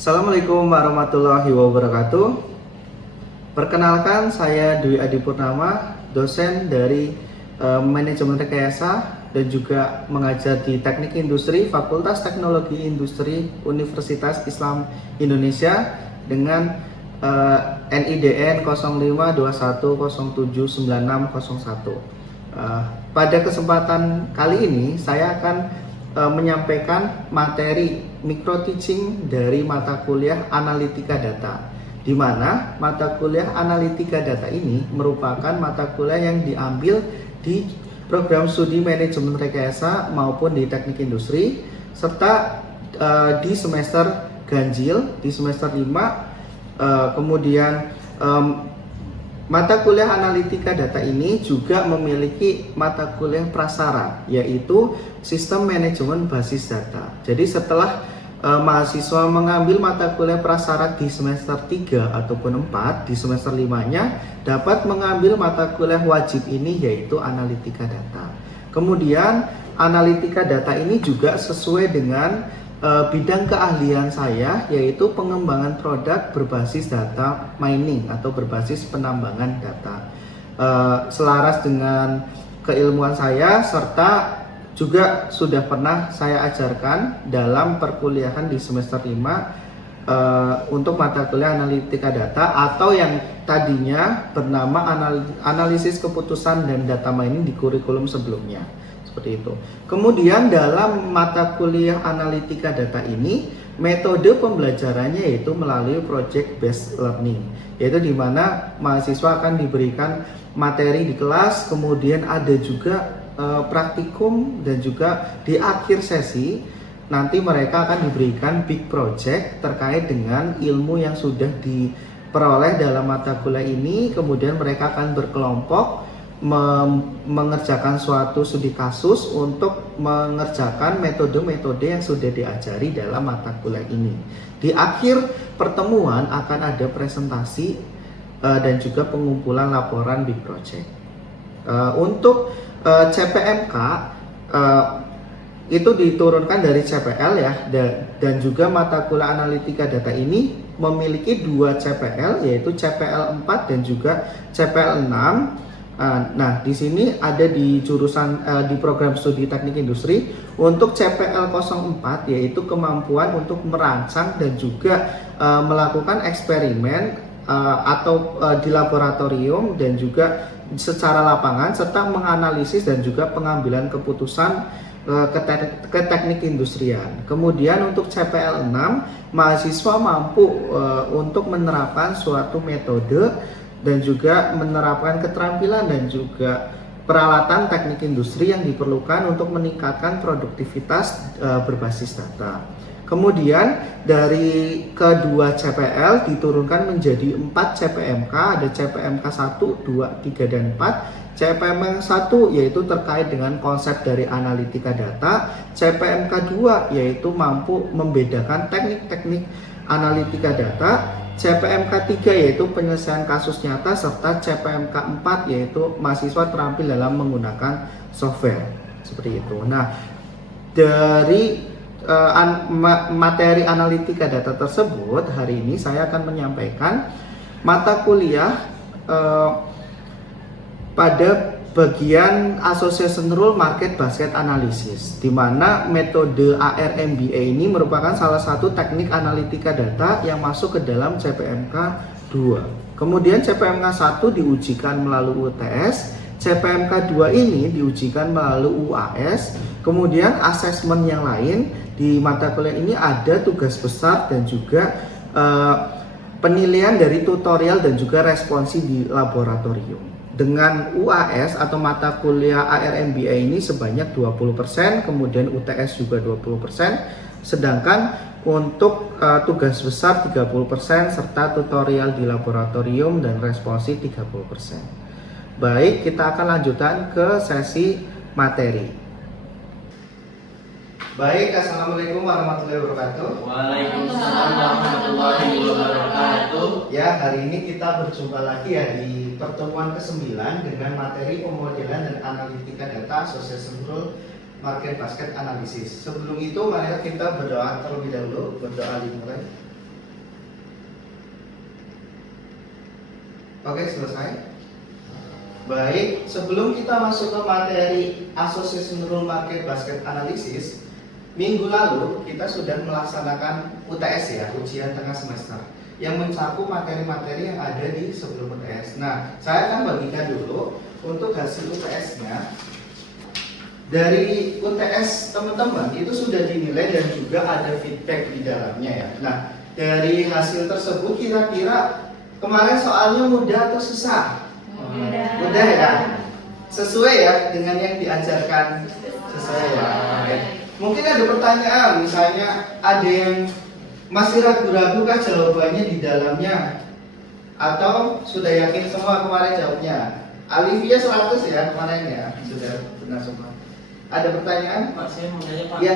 Assalamualaikum warahmatullahi wabarakatuh. Perkenalkan, saya Dwi Adi Purnama, dosen dari Manajemen Rekayasa dan juga mengajar di Teknik Industri Fakultas Teknologi Industri Universitas Islam Indonesia dengan NIDN 0521079601. Pada kesempatan kali ini saya akan menyampaikan materi micro teaching dari mata kuliah Analitika Data, di mana mata kuliah Analitika Data ini merupakan mata kuliah yang diambil di program studi manajemen rekayasa maupun di teknik industri, serta di semester ganjil di semester 5. Kemudian mata kuliah Analitika Data ini juga memiliki mata kuliah prasyarat, yaitu Sistem Manajemen Basis Data. Jadi setelah mahasiswa mengambil mata kuliah prasyarat di semester 3 ataupun 4, di semester 5-nya dapat mengambil mata kuliah wajib ini, yaitu Analitika Data. Kemudian Analitika Data ini juga sesuai dengan bidang keahlian saya, yaitu pengembangan produk berbasis data mining atau berbasis penambangan data. Selaras dengan keilmuan saya, serta juga sudah pernah saya ajarkan dalam perkuliahan di semester 5 untuk mata kuliah Analitika Data, atau yang tadinya bernama Analisis Keputusan dan Data Mining di kurikulum sebelumnya. Seperti itu. Kemudian dalam mata kuliah Analitika Data ini, metode pembelajarannya yaitu melalui project based learning, yaitu di mana mahasiswa akan diberikan materi di kelas, kemudian ada juga praktikum, dan juga di akhir sesi nanti mereka akan diberikan big project terkait dengan ilmu yang sudah diperoleh dalam mata kuliah ini. Kemudian mereka akan berkelompok mengerjakan suatu studi kasus untuk mengerjakan metode-metode yang sudah diajari dalam mata kuliah ini. Di akhir pertemuan akan ada presentasi dan juga pengumpulan laporan big project. Untuk CPMK itu diturunkan dari CPL ya, dan juga mata kuliah Analitika Data ini memiliki 2 CPL, yaitu CPL 4 dan juga CPL 6. Nah, di sini ada di jurusan di program studi teknik industri. Untuk CPL 04 yaitu kemampuan untuk merancang dan juga melakukan eksperimen atau di laboratorium dan juga secara lapangan, serta menganalisis dan juga pengambilan keputusan ke teknik industrian. Kemudian untuk CPL 6, mahasiswa mampu untuk menerapkan suatu metode dan juga menerapkan keterampilan dan juga peralatan teknik industri yang diperlukan untuk meningkatkan produktivitas berbasis data. Kemudian dari kedua CPL diturunkan menjadi 4 CPMK, ada CPMK 1, 2, 3, dan 4. CPMK 1 yaitu terkait dengan konsep dari Analitika Data, CPMK 2 yaitu mampu membedakan teknik-teknik Analitika Data, CPMK 3 yaitu penyelesaian kasus nyata, serta CPMK 4 yaitu mahasiswa terampil dalam menggunakan software. Seperti itu. Nah, dari materi Analitika Data tersebut, hari ini saya akan menyampaikan mata kuliah pada bagian Association Rule Market Basket Analysis, di mana metode ARMBA ini merupakan salah satu teknik Analitika Data yang masuk ke dalam CPMK 2. Kemudian CPMK 1 diujikan melalui UTS, CPMK 2 ini diujikan melalui UAS. Kemudian asesmen yang lain di mata kuliah ini ada tugas besar dan juga penilaian dari tutorial dan juga responsi di laboratorium. Dengan UAS atau mata kuliah ARMBA ini sebanyak 20%, kemudian UTS juga 20%, sedangkan untuk tugas besar 30%, serta tutorial di laboratorium dan responsi 30%. Baik, kita akan lanjutkan ke sesi materi. Baik, assalamualaikum warahmatullahi wabarakatuh. Waalaikumsalam warahmatullahi wabarakatuh. Ya, hari ini kita berjumpa lagi ya di pertemuan ke-9 dengan materi pemodelan dan analitika data Association Rule Market Basket Analysis. Sebelum itu, mari kita berdoa terlebih dahulu. Berdoa dimulai. Oke, selesai. Baik, sebelum kita masuk ke materi Association Rule Market Basket Analysis, minggu lalu kita sudah melaksanakan UTS ya, ujian tengah semester, yang mencakup materi-materi yang ada di sebelum UTS. Nah, saya akan bagikan dulu untuk hasil UTS-nya. Dari UTS teman-teman itu sudah dinilai dan juga ada feedback di dalamnya ya. Nah, dari hasil tersebut kira-kira kemarin soalnya mudah atau susah? Mudah ya? Sesuai ya dengan yang diajarkan? Sesuai ya? Oke. Mungkin ada pertanyaan, misalnya ada yang masih ragu-ragu kah jawabannya di dalamnya? Atau sudah yakin semua kemarin jawabnya? Alivia 100 ya kemarin ya? Sudah benar semua. Ada pertanyaan? Pak, saya mau tanya Pak. Ya.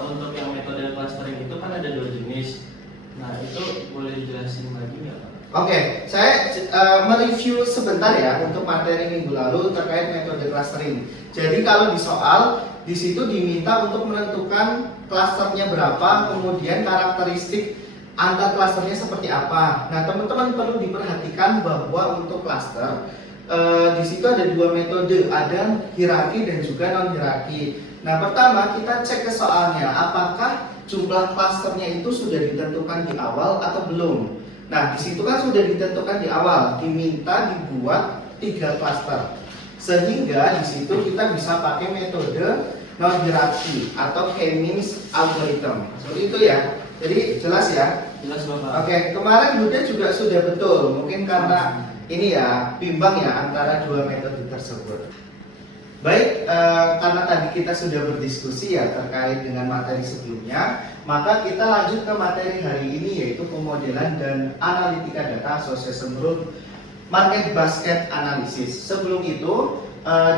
Untuk yang metode clustering itu kan ada 2 jenis. Nah, itu boleh dijelasin lagi nggak Pak? Oke, saya mereview sebentar ya untuk materi minggu lalu terkait metode clustering. Jadi kalau di soal di situ diminta untuk menentukan klasternya berapa, kemudian karakteristik antar klasternya seperti apa. Nah, teman-teman perlu diperhatikan bahwa untuk klaster di situ ada 2 metode, ada hierarki dan juga non hierarki. Nah, pertama kita cek ke soalnya, apakah jumlah klasternya itu sudah ditentukan di awal atau belum. Nah, di situ kan sudah ditentukan di awal, diminta dibuat 3 klaster. Sehingga di situ kita bisa pakai metode non hierarki atau K-means algorithm. Seperti itu ya. Jadi jelas ya? Jelas Bapak. Oke, kemarin Buddha juga sudah betul. Mungkin karena ini ya bimbang ya antara 2 metode tersebut. Baik, karena tadi kita sudah berdiskusi ya terkait dengan materi sebelumnya, maka kita lanjut ke materi hari ini yaitu pemodelan dan analitika data Association Rule Market Basket Analysis. Sebelum itu,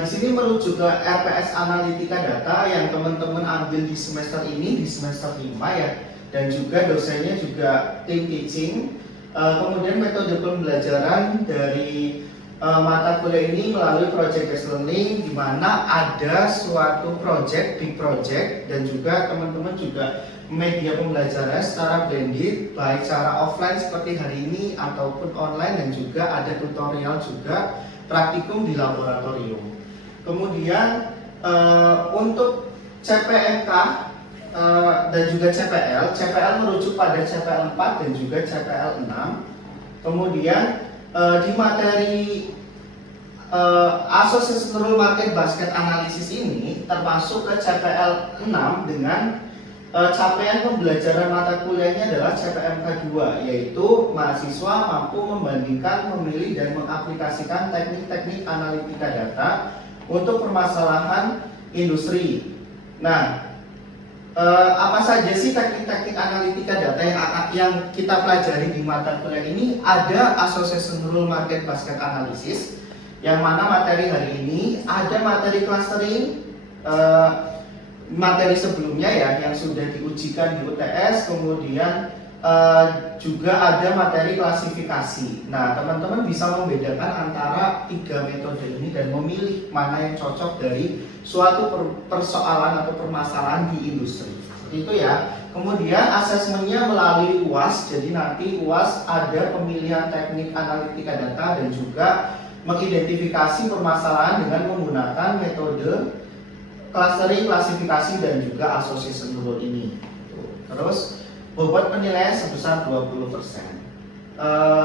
di sini merujuk ke RPS Analitika Data yang teman-teman ambil di semester ini, di semester 5 ya, dan juga dosennya juga team teaching. Kemudian metode pembelajaran dari mata kuliah ini melalui project based learning, di mana ada suatu project, big project, dan juga teman-teman juga media pembelajaran secara blended, baik secara offline seperti hari ini ataupun online, dan juga ada tutorial juga praktikum di laboratorium. Kemudian untuk CPMK dan juga CPL merujuk pada CPL 4 dan juga CPL 6. Kemudian di materi Association Rule Market Basket Analysis ini termasuk ke CPL 6 dengan capaian pembelajaran mata kuliahnya adalah CPMK 2, yaitu mahasiswa mampu membandingkan, memilih, dan mengaplikasikan teknik-teknik analitika data untuk permasalahan industri. Nah, apa saja sih teknik-teknik analitika data yang kita pelajari di mata kuliah ini? Ada Association Rule Market Basket Analysis, yang mana materi hari ini ada materi clustering, materi sebelumnya ya yang sudah diujikan di UTS, kemudian juga ada materi klasifikasi. Nah, teman-teman bisa membedakan antara 3 metode ini dan memilih mana yang cocok dari suatu persoalan atau permasalahan di industri. Seperti itu ya. Kemudian asesmennya melalui UAS. Jadi nanti UAS ada pemilihan teknik analitika data dan juga mengidentifikasi permasalahan dengan menggunakan metode clustering, klasifikasi, dan juga association rule ini. Terus bobot penilaian sebesar 20%.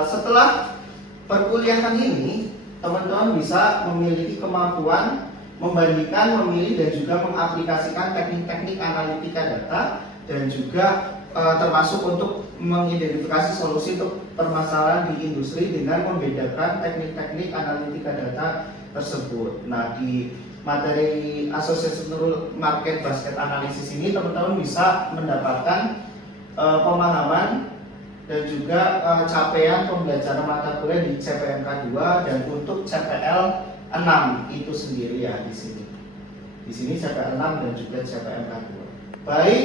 Setelah perkuliahan ini, teman-teman bisa memiliki kemampuan membandingkan, memilih, dan juga mengaplikasikan teknik-teknik analitika data dan juga termasuk untuk mengidentifikasi solusi untuk permasalahan di industri dengan membedakan teknik-teknik analitika data tersebut. Nah, di materi Association Rule Market Basket Analysis ini teman-teman bisa mendapatkan pemahaman dan juga capaian pembelajaran mata kuliah di CPMK 2 dan untuk CPL 6 itu sendiri ya di sini. Di sini CPL 6 dan juga CPMK 2. Baik,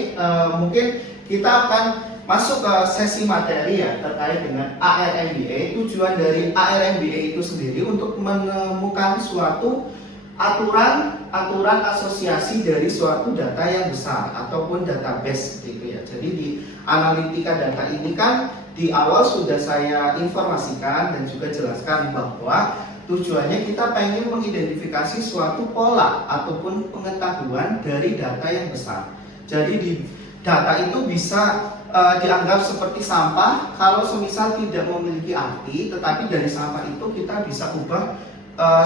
mungkin kita akan masuk ke sesi materi ya terkait dengan ARMBA. Tujuan dari ARMBA itu sendiri untuk menemukan suatu aturan asosiasi dari suatu data yang besar ataupun database gitu ya. Jadi di analitika data ini kan di awal sudah saya informasikan dan juga jelaskan bahwa tujuannya kita pengen mengidentifikasi suatu pola ataupun pengetahuan dari data yang besar. Jadi di data itu bisa dianggap seperti sampah kalau semisal tidak memiliki arti, tetapi dari sampah itu kita bisa ubah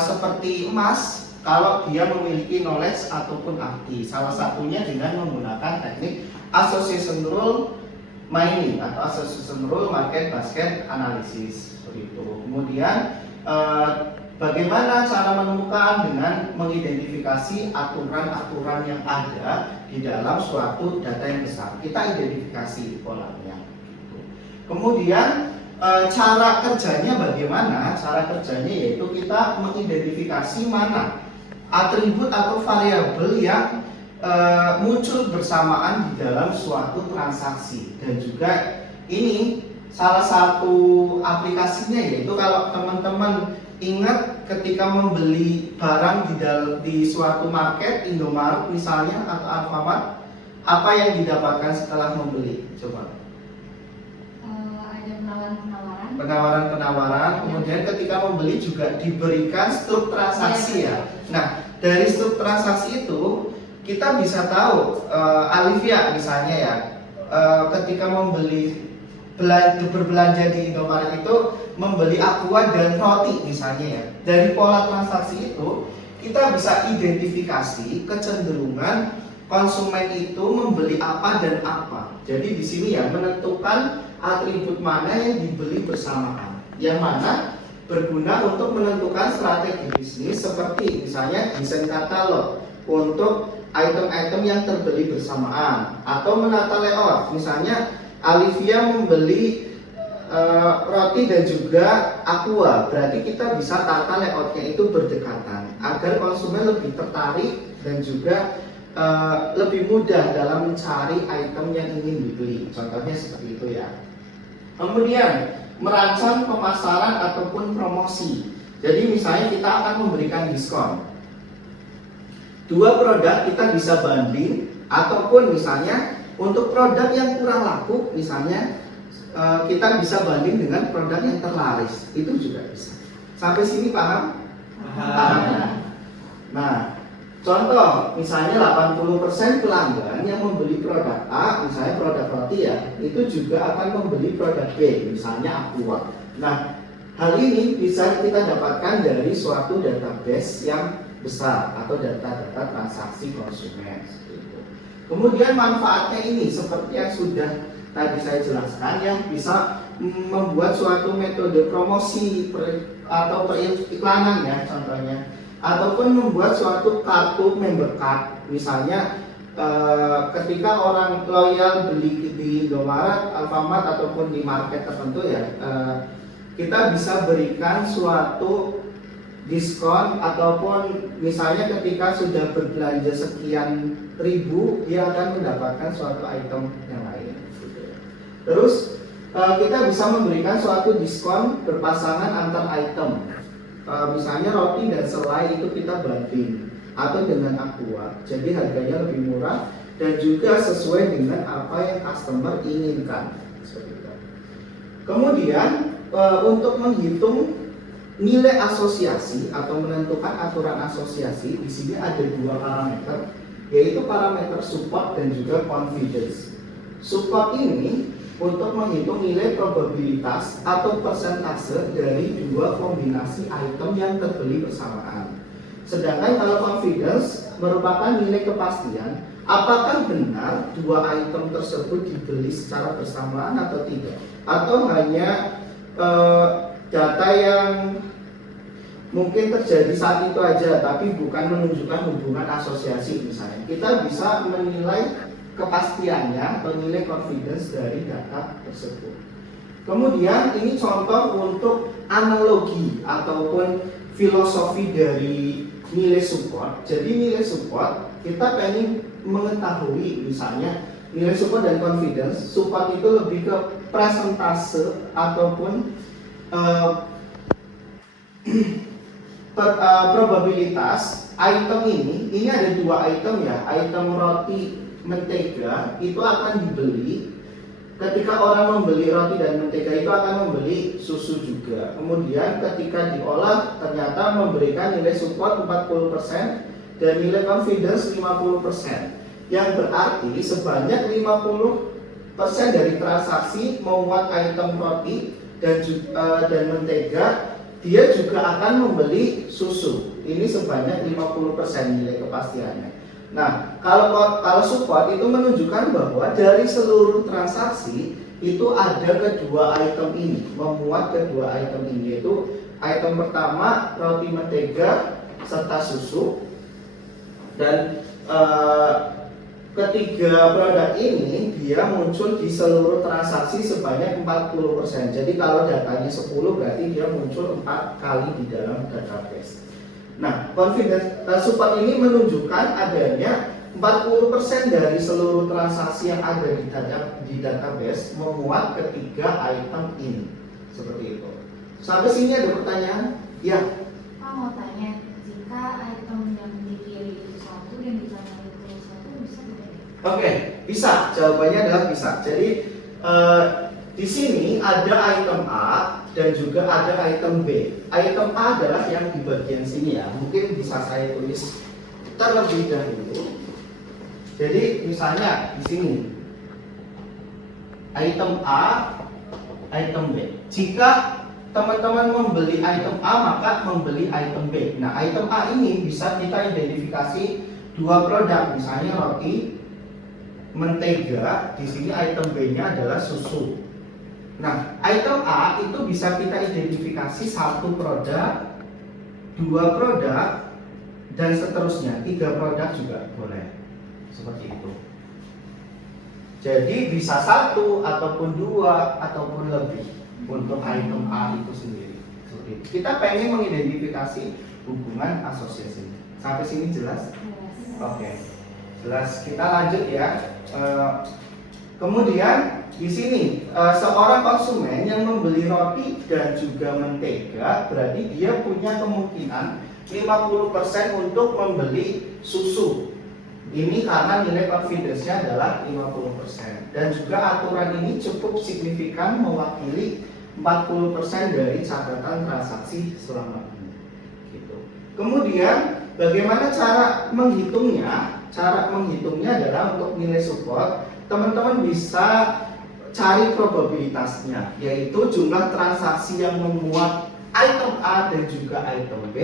seperti emas kalau dia memiliki knowledge ataupun arti. Salah satunya dengan menggunakan teknik association rule mining atau association rule market basket analysis seperti itu. Kemudian bagaimana cara menemukan dengan mengidentifikasi aturan-aturan yang ada di dalam suatu data yang besar. Kita identifikasi polanya. Kemudian cara kerjanya bagaimana? Cara kerjanya yaitu kita mengidentifikasi mana atribut atau variabel yang muncul bersamaan di dalam suatu transaksi. Dan juga ini salah satu aplikasinya yaitu kalau teman-teman ingat ketika membeli barang di suatu market, Indomaret misalnya atau Alfamart, apa yang didapatkan setelah membeli? Coba. Ada penawaran-penawaran. Penawaran-penawaran. Kemudian ketika membeli juga diberikan struk transaksi ya. Nah, dari struk transaksi itu kita bisa tahu Alivia misalnya ya, ketika berbelanja di Indomaret itu membeli aqua dan roti misalnya ya. Dari pola transaksi itu kita bisa identifikasi kecenderungan konsumen itu membeli apa dan apa. Jadi di sini ya menentukan atribut mana yang dibeli bersamaan, yang mana berguna untuk menentukan strategi bisnis seperti misalnya desain katalog untuk item-item yang terbeli bersamaan, atau menata layout. Misalnya Alivia membeli roti dan juga aqua, berarti kita bisa tata layoutnya itu berdekatan agar konsumen lebih tertarik dan juga lebih mudah dalam mencari item yang ingin dibeli. Contohnya seperti itu ya. Kemudian merancang pemasaran ataupun promosi. Jadi misalnya kita akan memberikan diskon. Dua produk kita bisa banding, ataupun misalnya untuk produk yang kurang laku, misalnya kita bisa banding dengan produk yang terlaris. Itu juga bisa. Sampai sini paham? Paham. Nah, contoh misalnya 80% pelanggan yang membeli produk A, misalnya produk roti ya, itu juga akan membeli produk B, misalnya aqua. Nah, hal ini bisa kita dapatkan dari suatu database yang besar atau data-data transaksi konsumen. Kemudian manfaatnya ini seperti yang sudah tadi saya jelaskan, yang bisa membuat suatu metode promosi atau periklanan ya contohnya, ataupun membuat suatu kartu member card. Misalnya ketika orang loyal beli di Indomaret, Alfamart ataupun di market tertentu ya, kita bisa berikan suatu diskon, ataupun misalnya ketika sudah berbelanja sekian ribu dia akan mendapatkan suatu item yang lain. Terus kita bisa memberikan suatu diskon berpasangan antar item. Misalnya roti dan selai itu kita banding atau dengan aqua, jadi harganya lebih murah dan juga sesuai dengan apa yang customer inginkan. Kemudian untuk menghitung nilai asosiasi atau menentukan aturan asosiasi, di sini ada dua parameter, yaitu parameter support dan juga confidence. Support ini untuk menghitung nilai probabilitas atau persentase dari dua kombinasi item yang terbeli bersamaan. Sedangkan kalau confidence merupakan nilai kepastian apakah benar dua item tersebut dibeli secara bersamaan atau tidak, atau hanya data yang mungkin terjadi saat itu aja tapi bukan menunjukkan hubungan asosiasi. Misalnya kita bisa menilai kepastiannya atau nilai confidence dari data tersebut. Kemudian ini contoh untuk analogi ataupun filosofi dari nilai support. Jadi nilai support kita pengen mengetahui misalnya nilai support dan confidence. Support itu lebih ke presentase ataupun probabilitas item ini ada dua item ya, item roti mentega itu akan dibeli. Ketika orang membeli roti dan mentega itu akan membeli susu juga. Kemudian ketika diolah ternyata memberikan nilai support 40% dan nilai confidence 50%. Yang berarti sebanyak 50% dari transaksi memuat item roti dan mentega, dia juga akan membeli susu. Ini sebanyak 50% nilai kepastiannya. Nah, kalau support itu menunjukkan bahwa dari seluruh transaksi itu ada kedua item ini, memuat kedua item ini, yaitu item pertama roti mentega serta susu, dan ketiga produk ini dia muncul di seluruh transaksi sebanyak 40%. Jadi kalau datanya 10 berarti dia muncul 4 kali di dalam database. Nah, confidence support ini menunjukkan adanya 40% dari seluruh transaksi yang ada di database memuat ketiga item ini. Seperti itu. Sampai sini ada pertanyaan? Ya. Pak mau tanya, jika item yang di kiri itu satu dan di kanan itu satu bisa tidak? Oke, bisa. Jawabannya adalah bisa. Jadi di sini ada item A dan juga ada item B. Item A adalah yang di bagian sini ya. Mungkin bisa saya tulis terlebih dahulu. Jadi misalnya di sini item A, item B. Jika teman-teman membeli item A maka membeli item B. Nah, item A ini bisa kita identifikasi dua produk, misalnya roti mentega. Di sini item B-nya adalah susu. Nah, item A itu bisa kita identifikasi satu produk, dua produk, dan seterusnya. 3 produk juga boleh. Seperti itu. Jadi bisa 1 ataupun 2 ataupun lebih untuk item A itu sendiri. Seperti itu. Kita pengen mengidentifikasi hubungan asosiasi. Sampai sini jelas? Oke. Jelas. Kita lanjut ya. Kemudian di sini seorang konsumen yang membeli roti dan juga mentega berarti dia punya kemungkinan 50% untuk membeli susu. Ini karena nilai confidence-nya adalah 50%. Dan juga aturan ini cukup signifikan mewakili 40% dari catatan transaksi selama ini. Gitu. Kemudian bagaimana cara menghitungnya? Cara menghitungnya adalah untuk nilai support. Teman-teman bisa cari probabilitasnya, yaitu jumlah transaksi yang memuat item A dan juga item B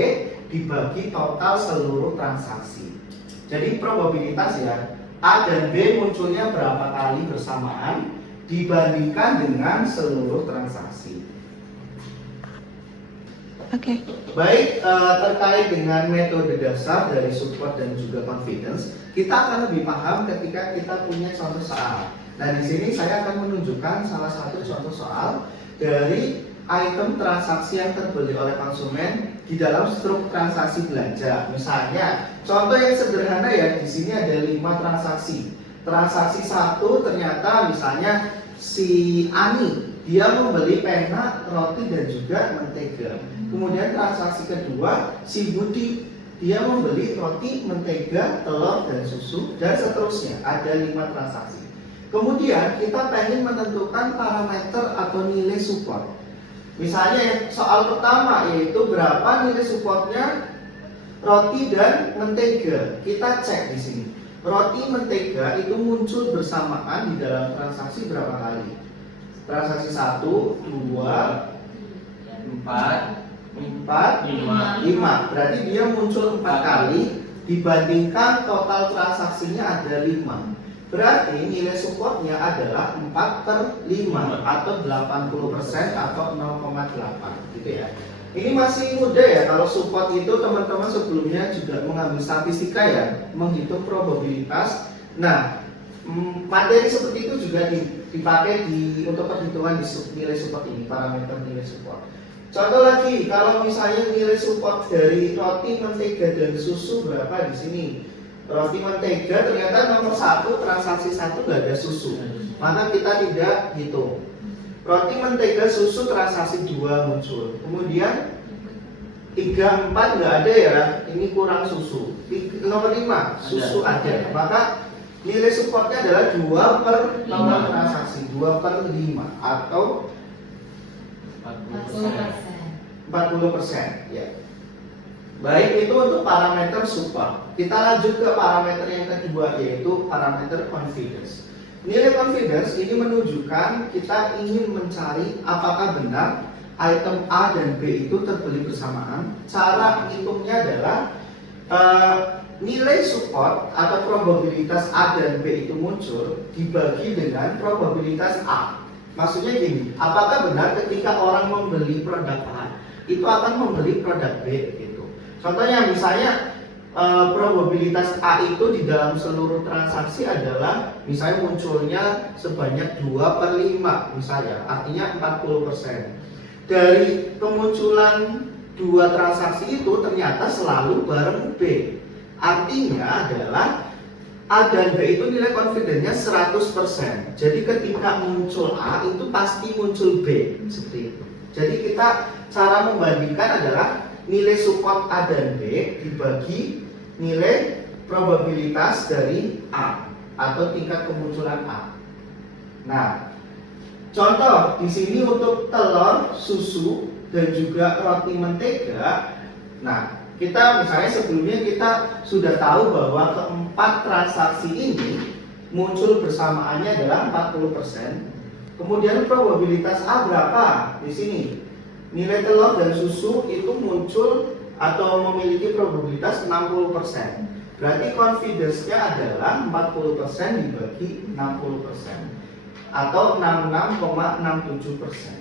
dibagi total seluruh transaksi. Jadi probabilitas ya, A dan B munculnya berapa kali bersamaan dibandingkan dengan seluruh transaksi. Oke. Baik, terkait dengan metode dasar dari support dan juga confidence, kita akan lebih paham ketika kita punya contoh soal. Nah, di sini saya akan menunjukkan salah satu contoh soal dari item transaksi yang terbeli oleh konsumen di dalam struk transaksi belanja. Misalnya, contoh yang sederhana ya, di sini ada 5 transaksi. Transaksi 1 ternyata misalnya si Ani, dia membeli pena, roti dan juga mentega. Kemudian transaksi kedua, si Budi, dia membeli roti, mentega, telur dan susu dan seterusnya. Ada 5 transaksi. Kemudian kita pengen menentukan parameter atau nilai support. Misalnya soal pertama yaitu berapa nilai supportnya roti dan mentega. Kita cek di sini. Roti mentega itu muncul bersamaan di dalam transaksi berapa kali? Transaksi 1, 2, 4, 5. Berarti dia muncul 4 kali dibandingkan total transaksinya ada 5. Berarti nilai supportnya adalah 4/5 atau 80% atau 0,8 gitu ya. Ini masih mudah ya, kalau support itu teman-teman sebelumnya juga mengambil statistika ya, menghitung probabilitas. Nah, materi seperti itu juga dipakai untuk perhitungan di nilai support ini, parameter nilai support. Contoh lagi, kalau misalnya nilai support dari roti, mentega dan susu berapa di sini? Roti mentega ternyata nomor 1, transaksi 1 nggak ada susu, maka kita tidak hitung. Roti mentega susu transaksi 2 muncul. Kemudian 3, 4 nggak ada ya, ini kurang susu. Nomor 5 susu ada. Maka nilai supportnya adalah 2 per nomor transaksi, 2 per 5 atau 40%. Ya. Baik, itu untuk parameter support. Kita lanjut ke parameter yang kedua, yaitu parameter confidence. Nilai confidence ini menunjukkan kita ingin mencari apakah benar item A dan B itu terbeli bersamaan. Cara menghitungnya adalah nilai support atau probabilitas A dan B itu muncul dibagi dengan probabilitas A. Maksudnya gini, apakah benar ketika orang membeli produk A itu akan membeli produk B gitu. Contohnya misalnya probabilitas A itu di dalam seluruh transaksi adalah misalnya munculnya sebanyak 2 per 5 misalnya, artinya 40%. Dari kemunculan 2 transaksi itu ternyata selalu bareng B. Artinya adalah A dan B itu nilai confidence-nya 100%. Jadi ketika muncul A itu pasti muncul B, seperti itu. Jadi kita cara membandingkan adalah nilai support A dan B dibagi nilai probabilitas dari A atau tingkat kemunculan A. Nah, contoh di sini untuk telur, susu, dan juga roti mentega. Nah, kita misalnya sebelumnya kita sudah tahu bahwa keempat transaksi ini muncul bersamaannya adalah 40%. Kemudian probabilitas A berapa? Di sini nilai telur dan susu itu muncul atau memiliki probabilitas 60%. Berarti confidence-nya adalah 40% dibagi 60% atau 66,67%.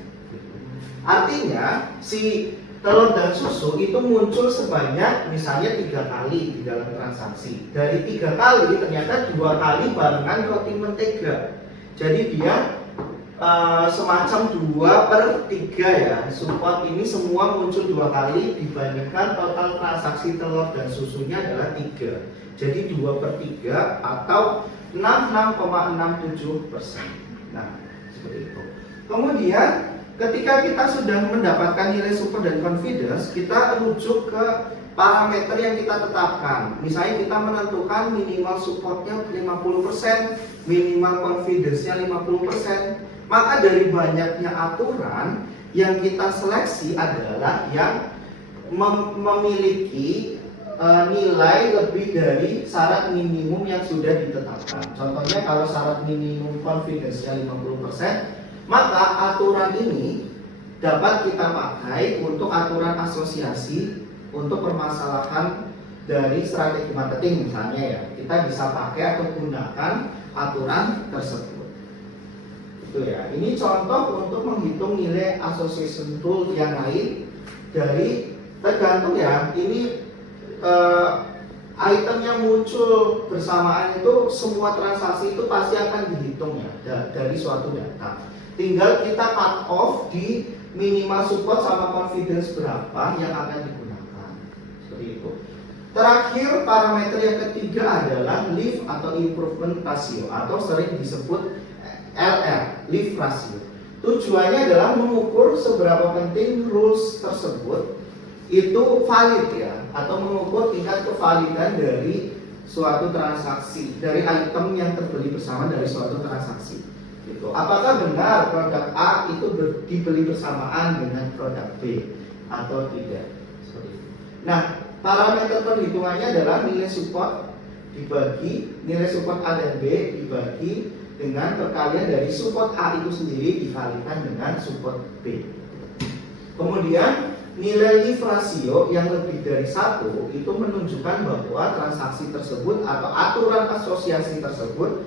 Artinya si telur dan susu itu muncul sebanyak misalnya 3 kali di dalam transaksi. Dari 3 kali ternyata 2 kali barengan roti mentega. Jadi dia semacam 2 per 3 ya. Support ini semua muncul 2 kali dibandingkan total transaksi telur dan susunya adalah 3. Jadi 2 per 3 atau 66,67%. Nah, seperti itu. Kemudian ketika kita sudah mendapatkan nilai support dan confidence, kita rujuk ke parameter yang kita tetapkan. Misalnya kita menentukan minimal supportnya 50%, minimal confidence-nya 50%. Maka dari banyaknya aturan yang kita seleksi adalah yang memiliki nilai lebih dari syarat minimum yang sudah ditetapkan. Contohnya kalau syarat minimum confidence-nya 50%, maka aturan ini dapat kita pakai untuk aturan asosiasi untuk permasalahan dari strategi marketing misalnya ya. Kita bisa pakai atau gunakan aturan tersebut. Itu ya. Ini contoh untuk menghitung nilai association tool yang lain dari tergantung ya. Ini item yang muncul bersamaan itu semua transaksi itu pasti akan dihitung ya dari suatu data. Tinggal kita cut off di minimal support sama confidence berapa yang akan digunakan. Seperti itu. Terakhir parameter yang ketiga adalah lift atau improvement ratio atau sering disebut LR, lift ratio. Tujuannya adalah mengukur seberapa penting rules tersebut itu valid ya, atau mengukur tingkat kevalidan dari suatu transaksi, dari item yang terbeli bersama dari suatu transaksi. Gitu. Apakah benar produk A itu dibeli bersamaan dengan produk B atau tidak? Seperti itu. Nah, parameter perhitungannya adalah nilai support dibagi nilai support A dan B dibagi dengan perkalian dari support A itu sendiri dikalikan dengan support B. Kemudian nilai lift ratio yang lebih dari 1 itu menunjukkan bahwa transaksi tersebut atau aturan asosiasi tersebut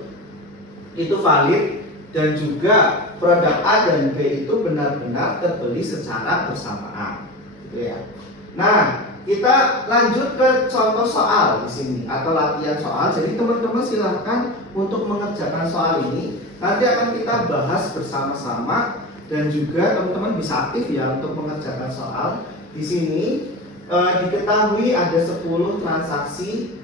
itu valid dan juga produk A dan B itu benar-benar terbeli secara bersamaan, gitu ya. Nah, kita lanjut ke contoh soal di sini atau latihan soal. Jadi teman-teman silahkan untuk mengerjakan soal ini. Nanti akan kita bahas bersama-sama dan juga teman-teman bisa aktif ya untuk mengerjakan soal. Di sini diketahui ada 10 transaksi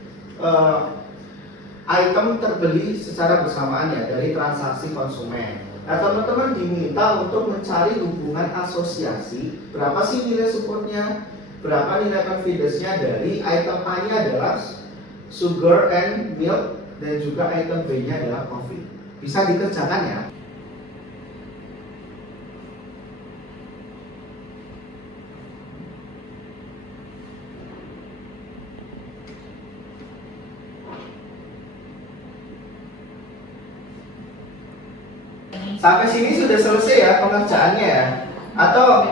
item terbeli secara bersamaan ya dari transaksi konsumen. Nah, teman-teman diminta untuk mencari hubungan asosiasi. Berapa sih nilai supportnya? berapa nilai confidence-nya dari item A-nya adalah sugar and milk, dan juga item B-nya adalah coffee. Bisa dikerjakan ya. Sampai sini sudah selesai ya pengerjaannya ya? Atau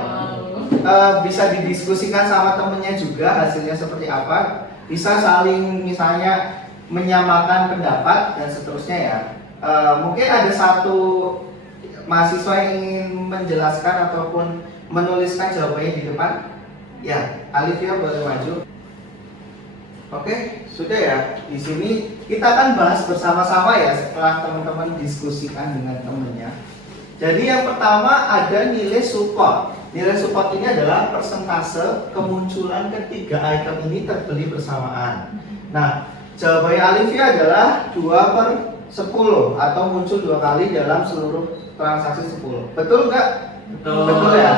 bisa didiskusikan sama temennya juga hasilnya seperti apa? Bisa saling misalnya menyamakan pendapat dan seterusnya ya. Mungkin ada satu mahasiswa yang ingin menjelaskan ataupun menuliskan jawabannya di depan. Ya, Alifia boleh maju. Oke, sudah ya. Di sini kita akan bahas bersama-sama ya setelah teman-teman diskusikan dengan temannya. Jadi yang pertama ada nilai support. Nilai support ini adalah persentase kemunculan ketiga item ini terbeli bersamaan. Nah, jawabannya Alifia adalah 2/10 atau muncul 2 kali dalam seluruh transaksi 10. Betul nggak? Betul. Betul ya?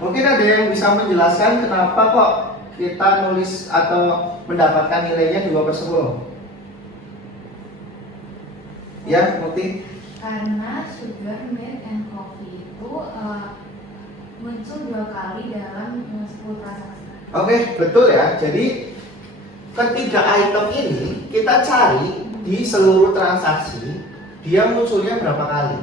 Mungkin ada yang bisa menjelaskan kenapa kok kita nulis atau mendapatkan nilainya 2/10? Ya, Muti? Karena sugar, milk, and coffee itu muncul 2 kali dalam 10 transaksi. Oke, betul ya. Jadi ketiga item ini kita cari di seluruh transaksi, dia munculnya berapa kali.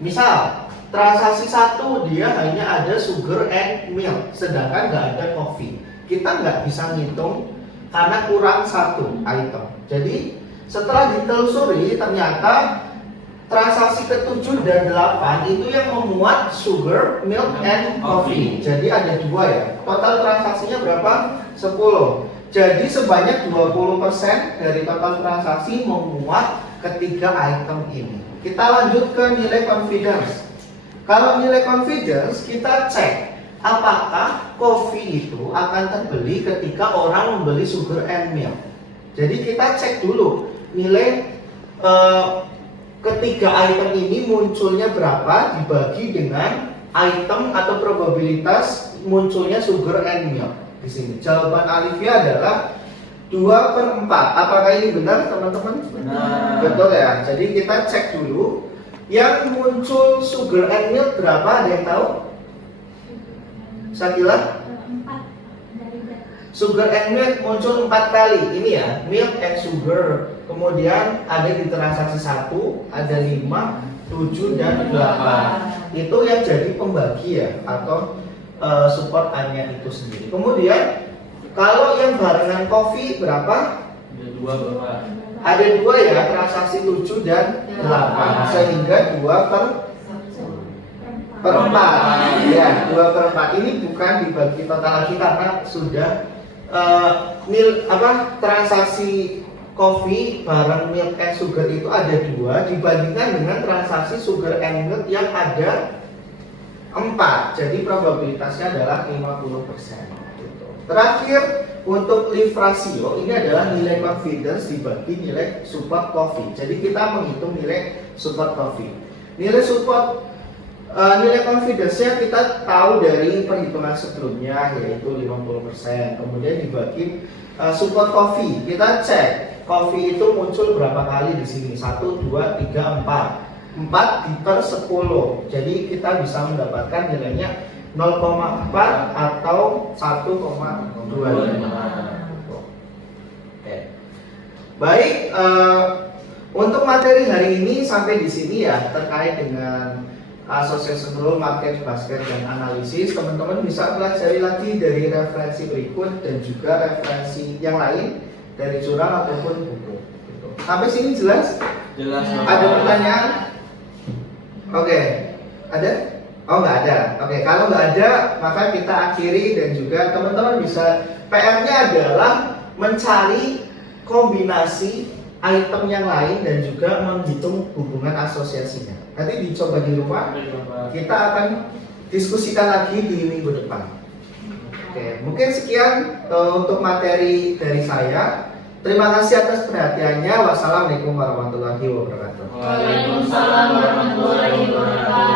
Misal, transaksi 1 dia hanya ada sugar and milk, sedangkan nggak ada coffee. Kita nggak bisa ngitung karena kurang 1 item. Jadi setelah ditelusuri ternyata transaksi ke-7 dan 8 itu yang memuat sugar, milk, and coffee. Jadi ada 2 ya. Total transaksinya berapa? 10. Jadi sebanyak 20% dari total transaksi memuat ketiga item ini. Kita lanjut ke nilai confidence. Kalau nilai confidence kita cek apakah coffee itu akan terbeli ketika orang membeli sugar and milk. Jadi kita cek dulu nilai ketiga item ini munculnya berapa dibagi dengan item atau probabilitas munculnya sugar and milk. Di sini jawaban Alifia adalah 2/4. Apakah ini benar teman-teman? Benar. Betul ya. Jadi kita cek dulu yang muncul sugar and milk berapa, ada yang tahu? Sakila? 4 dari berat. Sugar and milk muncul 4 kali. Ini ya, milk and sugar. Kemudian ada di transaksi 1, ada 5, 7 dan 8. Itu yang jadi pembagi ya, atau support A-nya itu sendiri. Kemudian kalau yang barengan coffee berapa? Ada 2 Bapak. Ada 2 ya, transaksi 7 dan 8. Sehingga 2/4. Ya, 2/4 ini bukan dibagi total lagi karena sudah transaksi coffee bareng milk and sugar itu ada 2 dibandingkan dengan transaksi sugar and milk yang ada 4. Jadi probabilitasnya adalah 50%. Gitu. Terakhir untuk leave ratio ini adalah nilai confidence dibagi nilai support coffee. Jadi kita menghitung nilai support coffee. Nilai support nilai confidence-nya kita tahu dari perhitungan sebelumnya yaitu 50%. Kemudian dibagi support coffee. Kita cek coffee itu muncul berapa kali di sini? 1, 2, 3, 4. 4/10. Jadi kita bisa mendapatkan nilainya 0,4 atau 1,25. Oke. Baik, untuk materi hari ini sampai di sini ya terkait dengan association rule, market basket dan analisis. Teman-teman bisa pelajari lagi dari referensi berikut dan juga referensi yang lain dari jurnal ataupun buku. Sampai sini jelas? Jelas. Ada pertanyaan? Oke, ada? Oh nggak ada. Oke, kalau nggak ada maka kita akhiri dan juga teman-teman bisa PR-nya adalah mencari kombinasi item yang lain dan juga menghitung hubungan asosiasinya. Nanti dicoba di rumah. Kita akan diskusikan lagi di minggu depan. Oke, mungkin sekian untuk materi dari saya. Terima kasih atas perhatiannya. Wassalamualaikum warahmatullahi wabarakatuh. Waalaikumsalam warahmatullahi wabarakatuh.